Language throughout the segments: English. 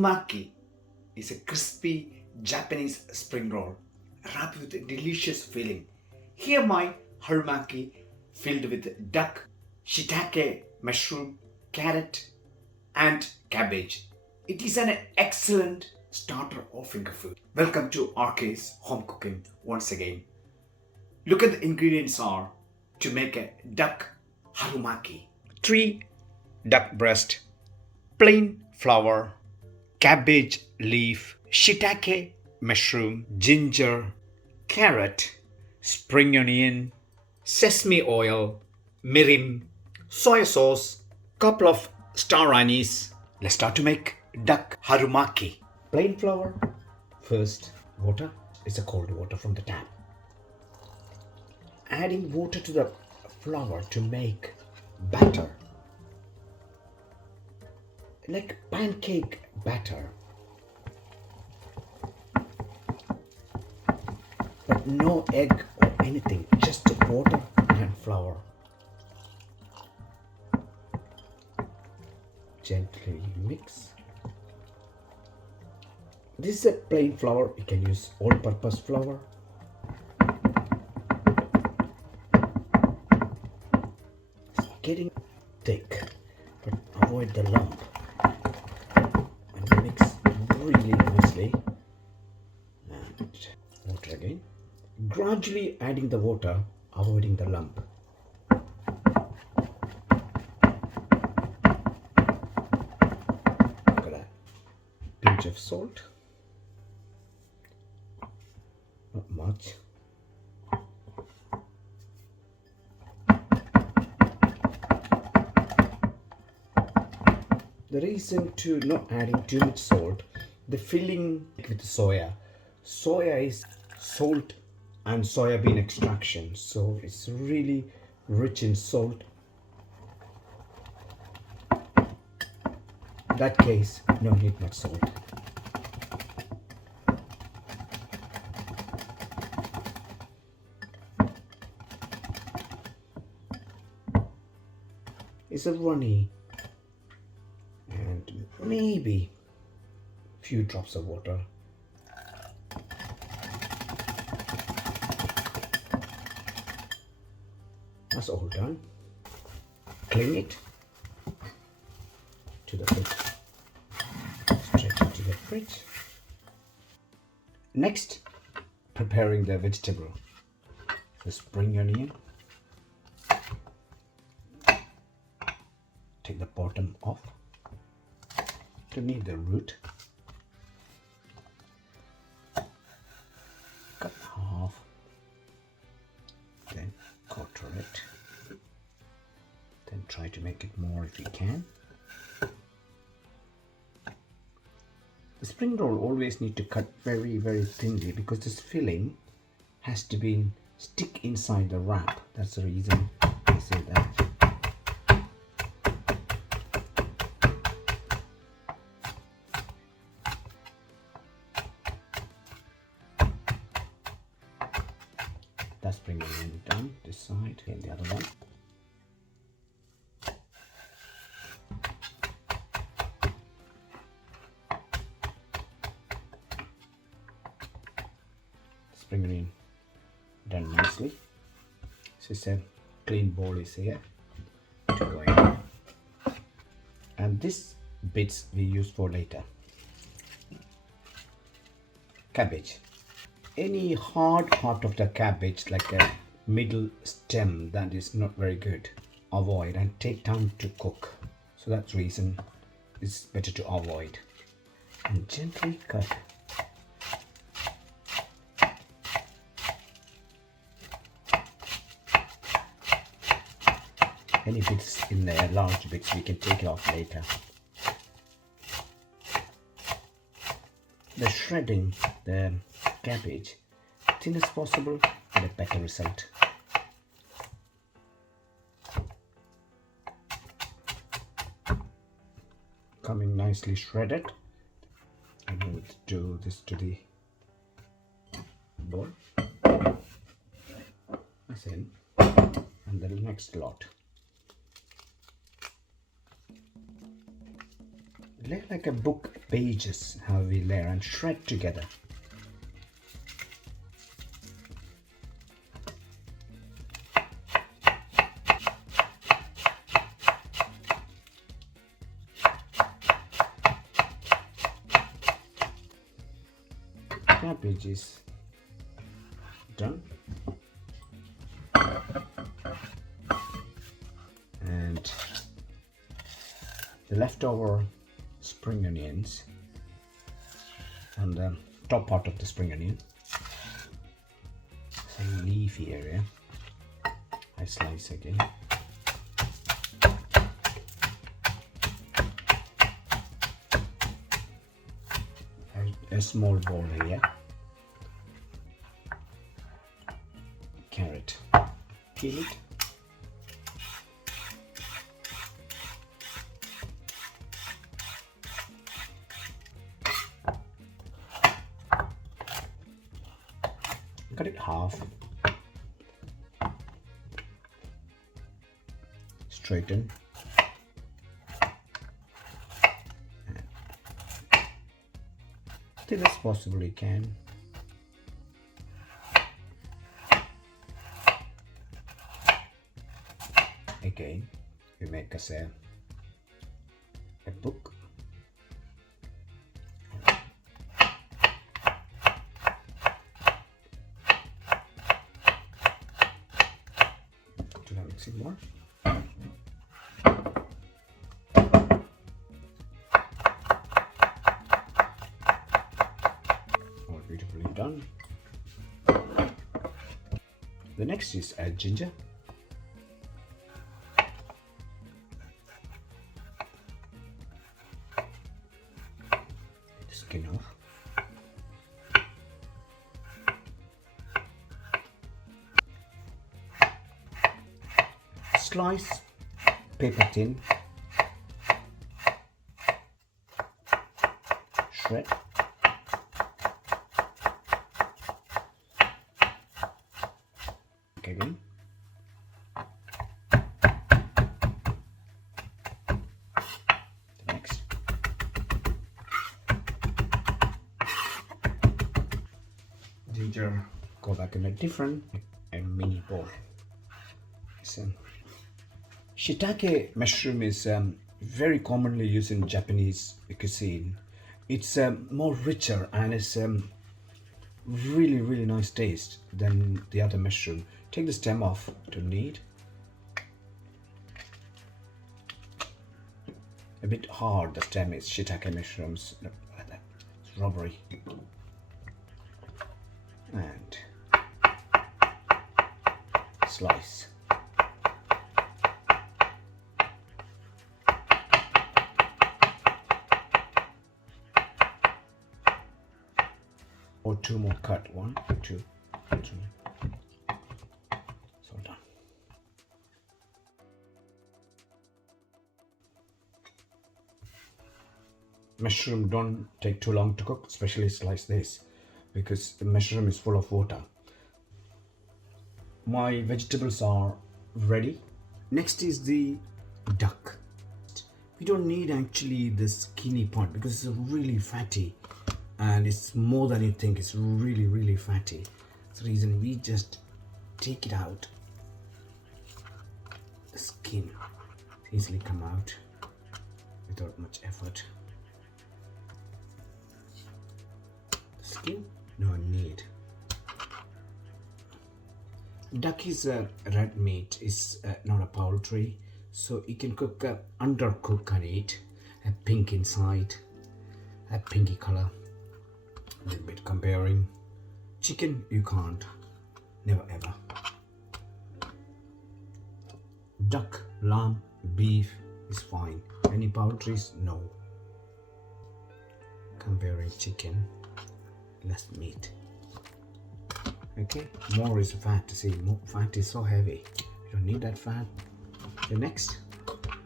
Harumaki is a crispy Japanese spring roll wrapped with a delicious filling. Here my harumaki filled with duck, shiitake, mushroom, carrot and cabbage. It is an excellent starter or finger food. Welcome to RK's home cooking once again. Look at the ingredients are to make a duck harumaki. 3 duck breast, plain flour, cabbage leaf, shiitake mushroom, ginger, carrot, spring onion, sesame oil, mirin, soy sauce, couple of star anise. Let's start to make duck harumaki. Plain flour. First, water. It's a cold water from the tap. Adding water to the flour to make batter. Like pancake batter. But no egg or anything, just water and flour. Gently mix. This is a plain flour. You can use all-purpose flour. It's getting thick, but avoid the lump. And mix really nicely. And water again. Gradually adding the water, avoiding the lump. Got a pinch of salt. Not much. The reason to not adding too much salt, the filling with soya. Soya is salt and soya bean extraction, so it's really rich in salt. In that case, no need much salt. It's a runny and maybe few drops of water. That's all done. Clean it to the fridge. Straight into the fridge. Next, preparing the vegetable. The spring onion. Take the bottom off. To need the root. Cut half. Then quarter it. Then try to make it more if you can. The spring roll always need to cut very thinly because this filling has to be stick inside the wrap. That's the reason I say that. That's spring onion done. This side and the other one. Spring onion done nicely. So it's a clean bowl is here to go in. And this bits we use for later. Cabbage. Any hard part of the cabbage, like a middle stem, that is not very good. Avoid and take time to cook. So that's the reason it's better to avoid. And gently cut. Any bits in there, large bits, we can take it off later. The shredding the cabbage thin as possible get a better result. Coming nicely shredded. I will do this to the bowl. That's in. And the next lot. Lay like a book pages, how we layer and shred together. Cabbage is done. And the leftover spring onions and the top part of the spring onion, the leafy area, I slice again. A small bowl here. Carrot, peel it. Cut it half. Straighten. Thin as possible you can. Again, we make us a book. Do I mix it more? All beautifully done. The next is ginger. Skin off. Slice paper thin. Shred. Again. Next. Ginger, go back in a different and mini bowl. So, shiitake mushroom is very commonly used in Japanese cuisine. It's more richer and it's really nice taste than the other mushroom. Take the stem off, don't need. A bit hard the stem is, shiitake mushrooms. Look like that. It's rubbery. And slice. Or two more cut. 1, 2, 3. So done. Mushroom don't take too long to cook, especially slice this, because the mushroom is full of water. My vegetables are ready. Next is the duck. We don't need actually the skinny part because it's really fatty and it's more than you think. It's really fatty. That's the reason we just take it out. The skin easily come out without much effort. The skin, no need. Duck is a red meat, is not a poultry, so you can cook undercook and eat. A pink inside, a pinky color, a little bit comparing. Chicken you can't, never ever. Duck, lamb, beef is fine. Any poultries, no. Comparing chicken, less meat. Okay, more is fat. See, more fat is so heavy. You don't need that fat. The next,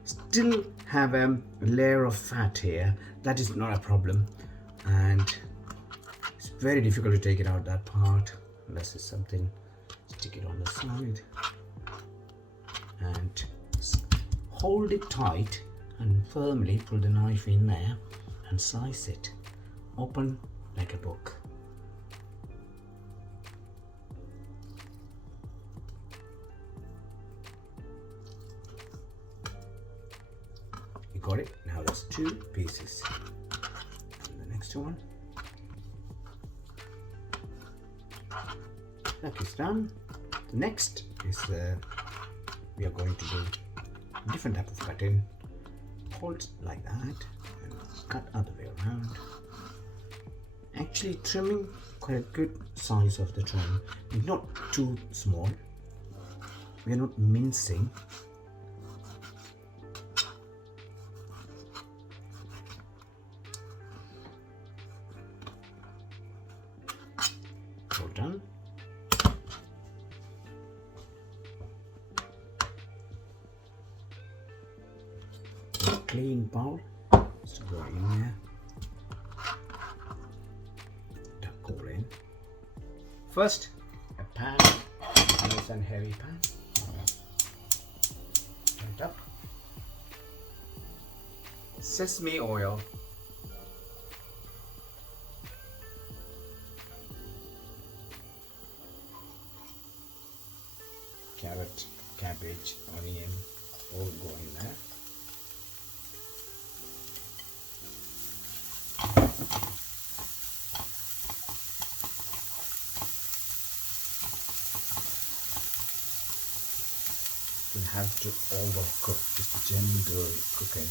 still have a layer of fat here. That is not a problem, and it's very difficult to take it out that part unless it's something. Stick it on the side and hold it tight and firmly pull the knife in there and slice it open like a book. You got it? Now there's 2 pieces. And the next one. That is done. The next is we are going to do different type of cutting. Hold like that and cut other way around. Actually trimming quite a good size of the trim, not too small. We are not mincing. All done. A clean bowl just go in there. Duck all in. First, a pan, nice and heavy pan. Turn it up. Sesame oil. Carrot, cabbage, onion, all go in there. You have to overcook, just gentle cooking.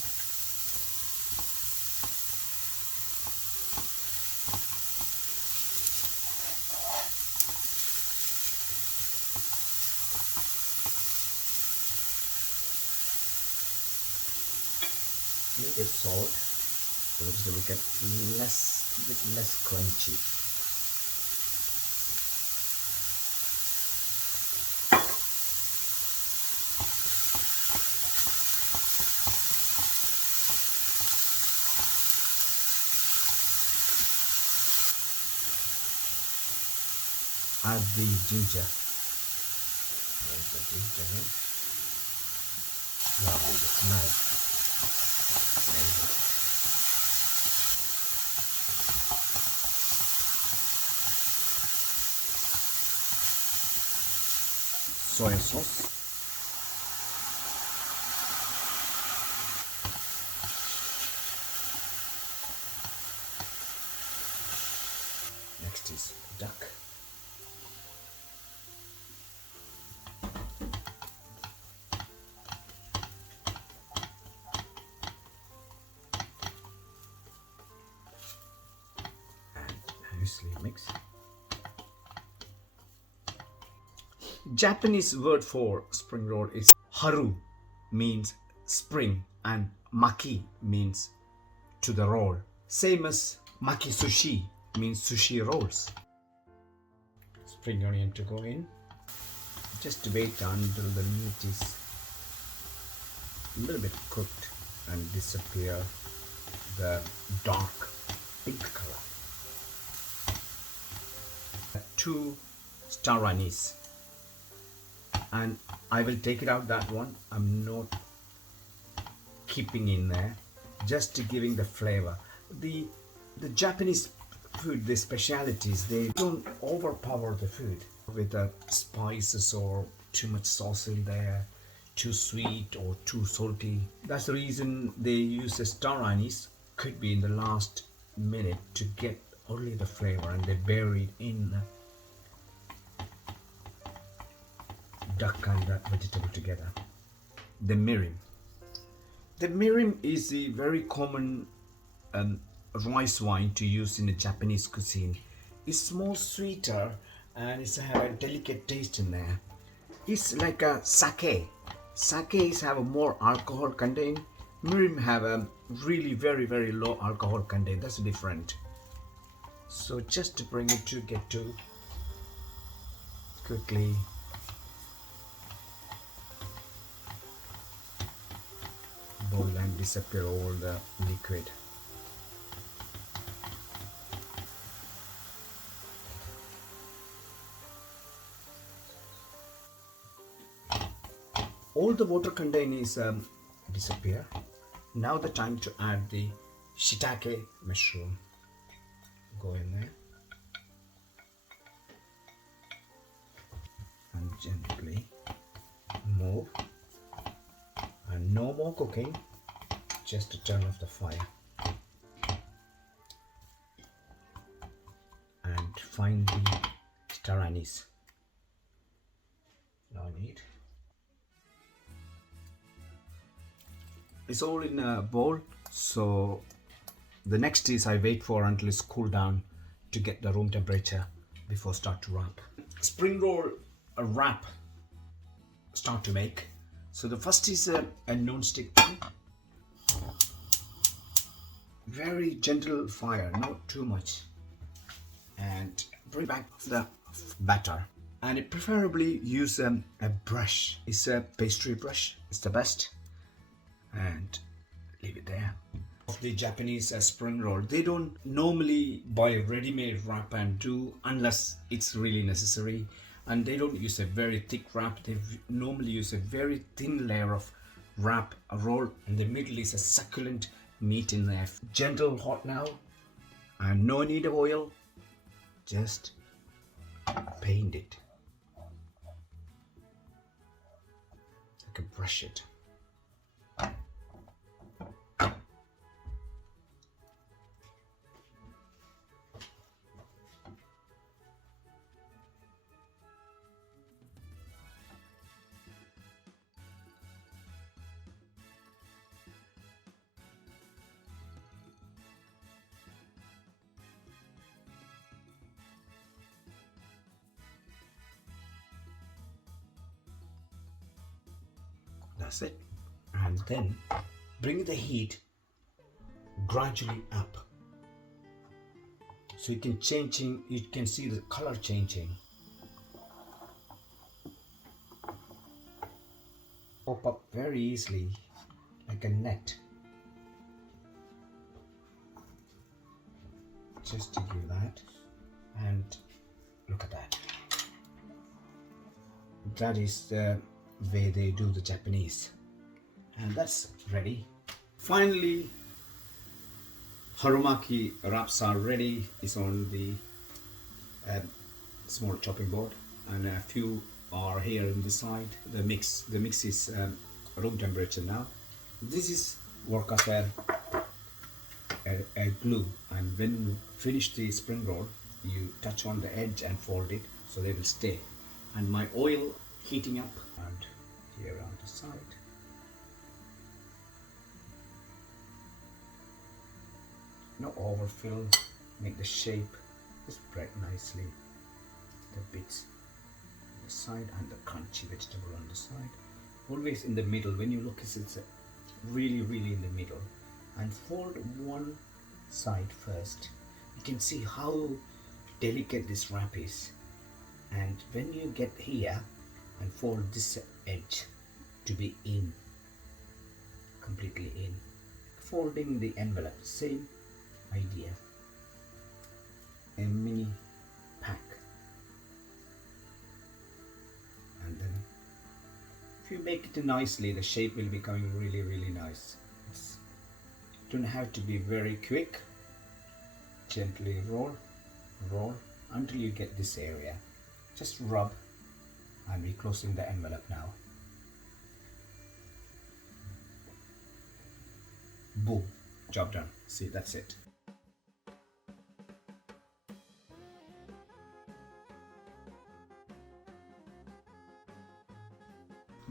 Little bit salt, so that we get bit less crunchy. Add the ginger. There's the ginger in. Lovely, the smell. Amazing. Soy sauce. Next is duck. Nicely mix. Japanese word for spring roll is haru, means spring, and maki means to the roll. Same as maki sushi means sushi rolls. Spring onion to go in. Just wait until the meat is a little bit cooked and disappear the dark pink color. 2 star anise, and I will take it out that one. I'm not keeping in there, just giving the flavor. The Japanese food, the specialities, they don't overpower the food with the spices or too much sauce in there, too sweet or too salty. That's the reason they use a star anise. Could be in the last minute to get only the flavor, and they bury it in the duck and the vegetable together. The mirin. The mirin is a very common rice wine to use in the Japanese cuisine. It's more sweeter and it's have a delicate taste in there. It's like a sake. Sakes have a more alcohol content. Mirin have a really very low alcohol content. That's different. So just to bring it to get to quickly boil and disappear all the liquid. All the water content is disappear. Now the time to add the shiitake mushroom. Go in there and gently move, and no more cooking, just to turn off the fire. And find the star anise. No need. It's all in a bowl, so the next is I wait for until it's cooled down to get the room temperature before start to wrap. Spring roll wrap start to make. So the first is a non-stick pan. Very gentle fire, not too much. And bring back the batter. And it preferably use a brush. It's a pastry brush. It's the best. And leave it there. Of the Japanese spring roll, they don't normally buy ready-made wrap and do unless it's really necessary. And they don't use a very thick wrap. They normally use a very thin layer of wrap, a roll. In the middle is a succulent meat in there. Gentle hot now, and no need of oil. Just paint it. I can brush it. That's it. And then bring the heat gradually up, so you can you can see the color changing. Pop up very easily like a net. Just to give that, and look at that. That is the way they do the Japanese, and that's ready. Finally, Harumaki wraps are ready. It's on the small chopping board, and a few are here in the side. The mix is room temperature now. This is work of a glue, and when you finish the spring roll, you touch on the edge and fold it so they will stay. And my oil heating up, and here on the side. No overfill, make the shape, just spread nicely the bits on the side and the crunchy vegetable on the side. Always in the middle. When you look, it's really in the middle, and fold one side first. You can see how delicate this wrap is, and when you get here and fold this edge to be in, completely in, folding the envelope, same idea, a mini pack. And then if you make it nicely, the shape will be coming really nice. It don't have to be very quick. Gently roll until you get this area. Just rub, and we're closing the envelope now. Boom, job done. See, that's it.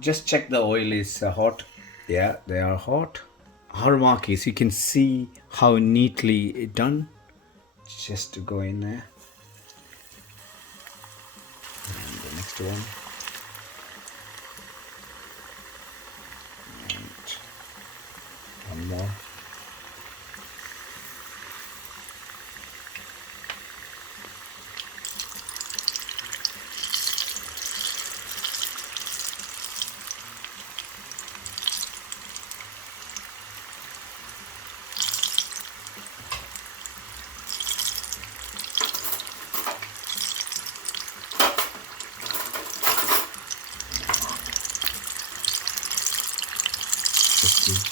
Just check the oil is hot. Yeah, they are hot. Harumakis, you can see how neatly done. Just to go in there. And the next one. And one more.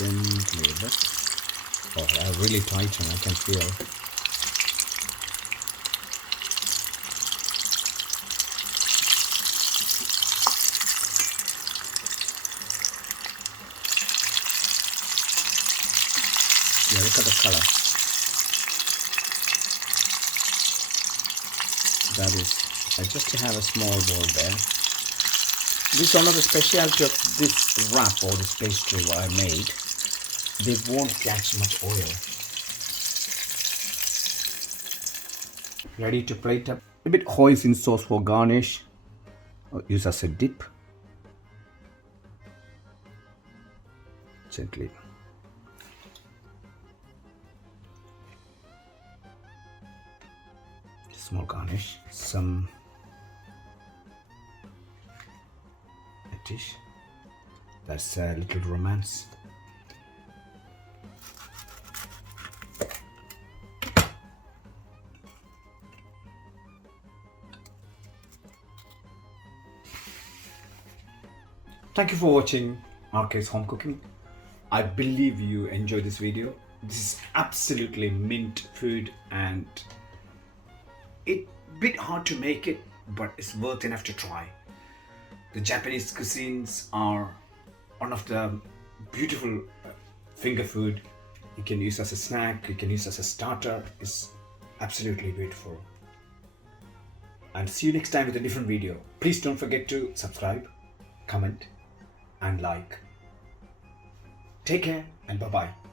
gently. Oh, I really tighten. I can feel. Yeah, look at the color. That is, just to have a small bowl there. This is one of the specialty of this wrap or this pastry what I made. They won't catch much oil. Ready to plate up. A bit hoisin sauce for garnish. Or use as a dip. Gently. Small garnish. Some dish. That's a little romance. Thank you for watching RK's Home Cooking. I believe you enjoyed this video. This is absolutely mint food and it's a bit hard to make it, but it's worth enough to try. The Japanese cuisines are one of the beautiful finger food. You can use as a snack, you can use as a starter. It's absolutely beautiful. And see you next time with a different video. Please don't forget to subscribe, comment and like. Take care and bye-bye.